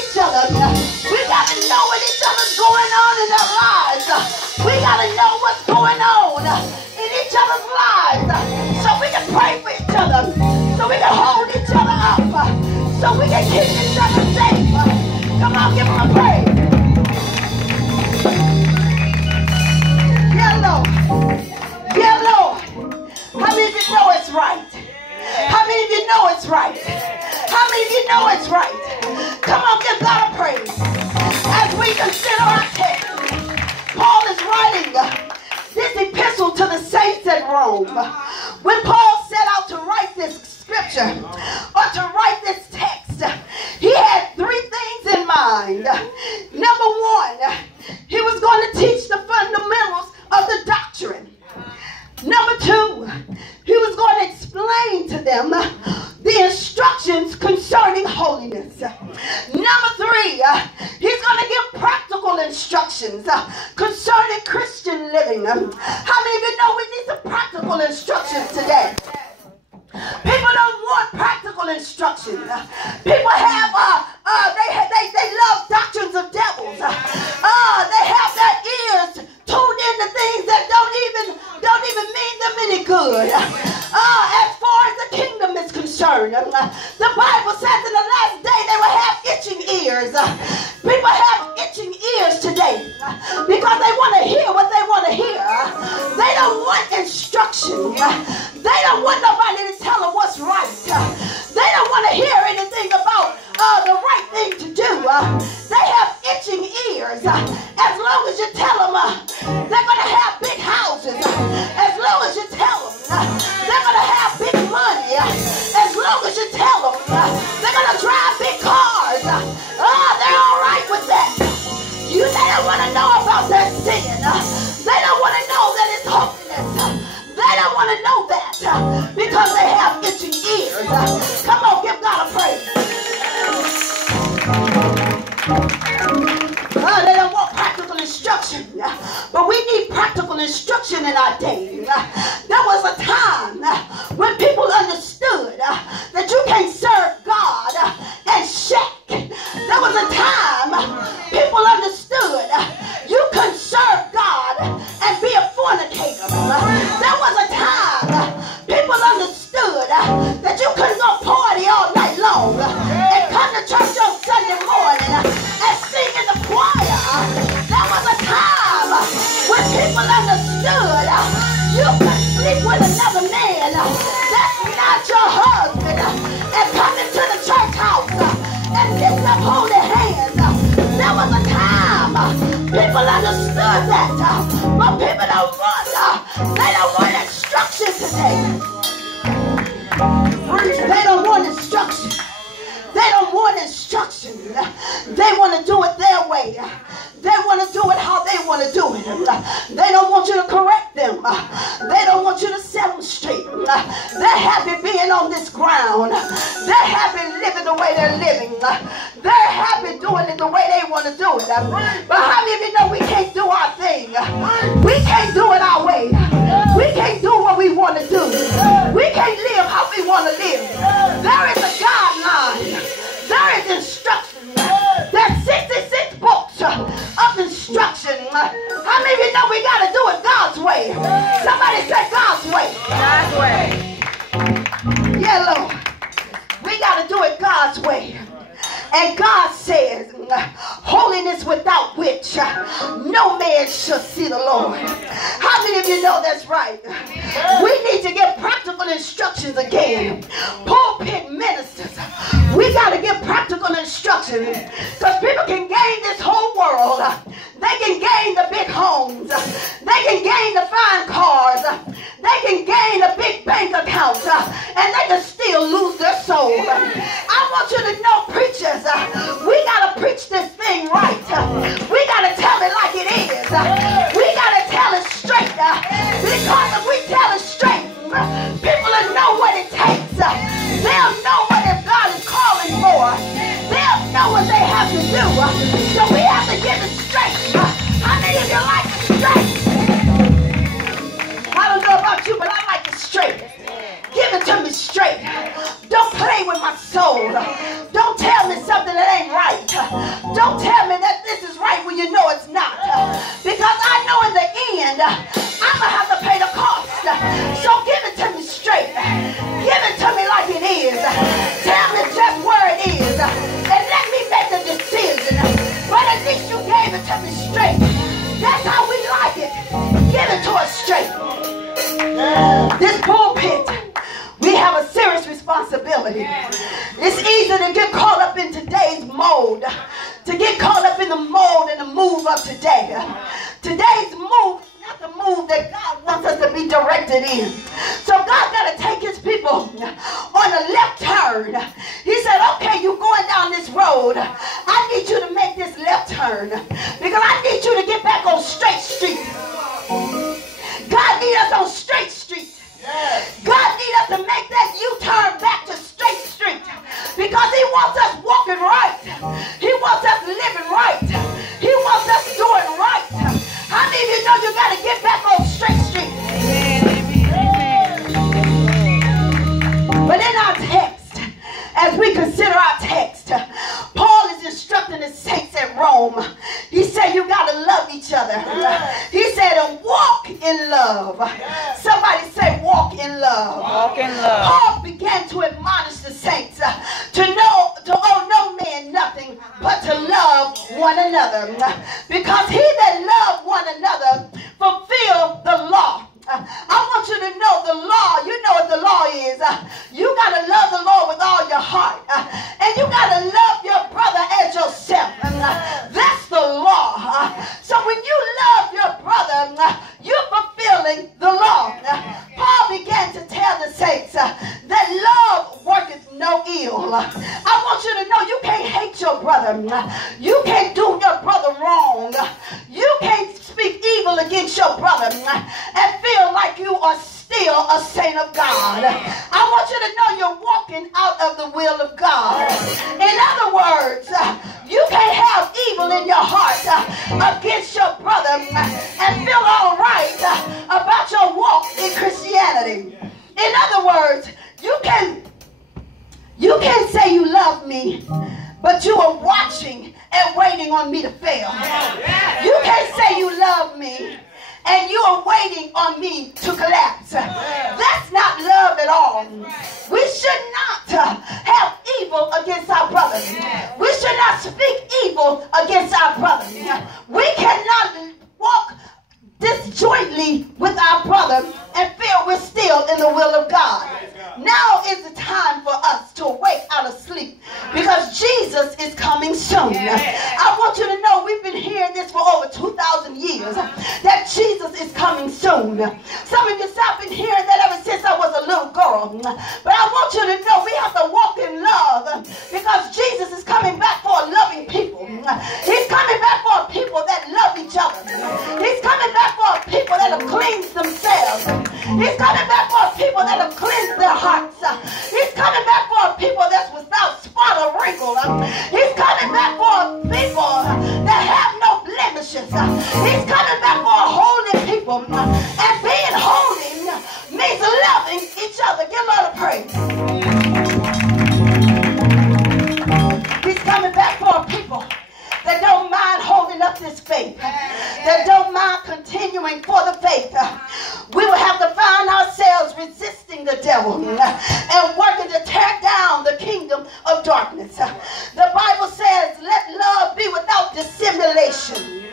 each other. We got to know what each other's going on in their lives. We got to know what's going on in each other's lives so we can pray for each other, so we can hold each other up, so we can keep each other safe. Come on, give them a praise. Yeah, Lord. Yeah, Lord. How many of you know it's right? How many of you know it's right? How many of you know it's right? Come on, give God a praise. As we consider our text, Paul is writing this epistle to the saints at Rome. When Paul set out to write this scripture, or to write this text, he had three things in mind. Number one, he was going to teach the fundamentals of the doctrine. Number two, he was going to explain to them the instructions concerning holiness. Number three, he's going to give practical instructions concerning Christian living. How many of you know we need some practical instructions today? People don't want practical instructions. People have, they love doctrines of devils. They have their ears tuned into things that don't even mean them any good. As far as the kingdom is concerned, the Bible says in the last day they will have itching ears. People have itching ears today because they want to hear what they want to hear. They don't want instruction. They don't want nobody to tell them what's right. They don't want to hear anything about the right thing to do. They have itching ears. As long as you tell them they're going to have big houses, as long as you tell them they're going to have big money, as long as you tell them they're going to drive big cars, they're all right with that. They don't want to know about their sin. They don't want to know that it's holiness. They don't want to know that because they have itching ears. Come on, give God a praise. They don't want practical instruction, but we need practical instruction in our day. There was a time when people understood that you can't serve God and shack. There was a time people understood you couldn't serve God and be a fornicator. There was a time people understood that you couldn't go party all night long and come to church on Sunday morning and sing in the choir. There was a time when people understood you could sleep with another man that's not your husband and come into the church house and lift up holy hands. There was a time people understood that, but people don't want, they don't want instruction today. They don't want instruction. They don't want instruction. They want to do it their way. They want to do it how they want to do it. They don't want you to correct them. They don't want you to set them straight. They're happy being on this ground. They're happy living the way they're living. They're happy doing it the way they want to do it. But how many of you know we can't do our thing? We can't do it our way. We can't do what we want to do. We can't live how we want to live. There is a guideline. There is instruction. There's 66 books of instruction. How many of you know we got to do it God's way? Somebody say God's way. God's way. Yeah, Lord. We got to do it God's way. And God says, holiness without which no man shall see the Lord. How many of you know that's right? We need to get practical instructions again. Pulpit ministers, we got to get practical instructions because people can gain this whole world. They can gain the big homes. They can gain the fine cars. They can gain a big bank account. And they can still lose their soul. I want you to know, preachers, we got to preach this thing right. We got to tell it like it is. We got to tell it straight. Because if we tell it straight, people will know what it takes. They'll know what God is calling for. They'll know what they have to do. So we have to get it straight. How many of you like it straight? I don't know about you, but I like it straight. Give it to me straight. Don't play with my soul. Don't tell me something that ain't right. move of today. Today's move is not the move that God wants us to be directed in. So God got to take his people on a left turn. He said, okay, you're going down this road. I need you to make this left turn because I need you to get back on straight street. God needs us on straight street. God needs us to make that U-turn back to straight street because he wants us walking right. He wants us living right. He wants us doing right. How many of you know you got to get back on straight street? But in our text, as we consider our text, Paul is instructing the saints at Rome. He said you got to love each other. He said, and walk in love. Somebody say, walk in love. Walk in love. Paul began to admonish the saints to owe no man nothing but to love one another. Because he that loved one another fulfilled the law. I want you to know the law. You know what the law is. You got to love the Lord with all your heart. And you got to love your brother as yourself. That's the law. So when you love your brother, you're fulfilling the law. Paul began to tell the saints that love worketh no ill. I want you to know you can't hate your brother. You can't do your brother wrong. You can't speak evil against your brother and feel like you are still a saint of God. I want you to know you're walking out of the will of God. In other words, you can't have evil in your heart against your brother and feel all right about your walk in Christianity. In other words, you can't say you love me, but you are watching and waiting on me to fail. You can't say you love me and you are waiting on me to collapse. That's not love at all. We should not have evil against our brothers. We should not speak evil against our brothers. We cannot walk disjointly with our brother and feel we're still in the will of God. Now is the time for us to wake out of sleep because Jesus is coming soon. I want you to know we've been hearing this for over 2,000 years that Jesus is coming soon. Some of you have been hearing that ever since I was a little girl. But I want you to know we have to walk in love because Jesus is coming back for a loving people. He's coming back for a people that love each other. He's coming back for a people that have cleansed themselves. He's coming back for a people that have cleansed their hearts. He's coming back for a people that's without spot or wrinkle. He's coming back for a people that have no blemishes. He's coming back for a holy people. And being holy means loving each other. Give Lord a praise. He's coming back for a people that don't mind holding up this faith, that don't mind continuing for the faith. We will have to find ourselves resisting the devil and working to tear down the kingdom of darkness. The Bible says, let love be without dissimulation.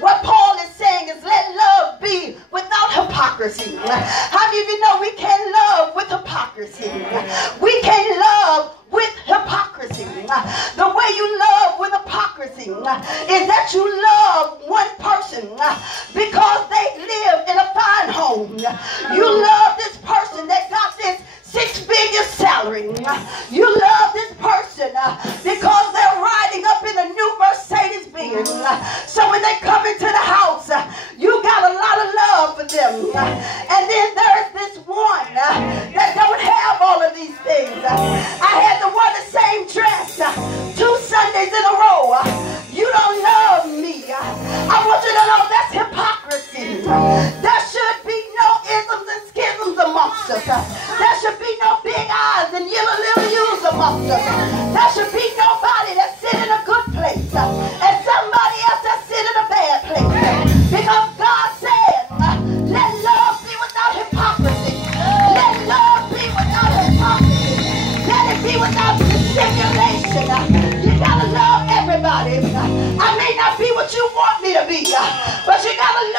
What Paul is saying is, let love be without hypocrisy. How many of you know we can't love with hypocrisy? We can't love with hypocrisy. The way you love with hypocrisy is that you love one person because they live in a fine home. You love this person that got this 6-figure salary. You love this person because they're riding up in a new Mercedes Benz. So when they come into the house, you got a lot of love for them. And then there's this one that don't have all of these things. I had to wear the same dress 2 Sundays in a row. You don't love me. I want you to know that's hypocrisy. There should be no isms and schisms amongst us. There should be no big eyes and little U's amongst us. There should be nobody that sit in a good place and somebody else that sit in a bad place. Because God said, let love be without hypocrisy. Let love be without hypocrisy. Let it be without dissimulation. You gotta love everybody. I may not be what you want me to be, but you gotta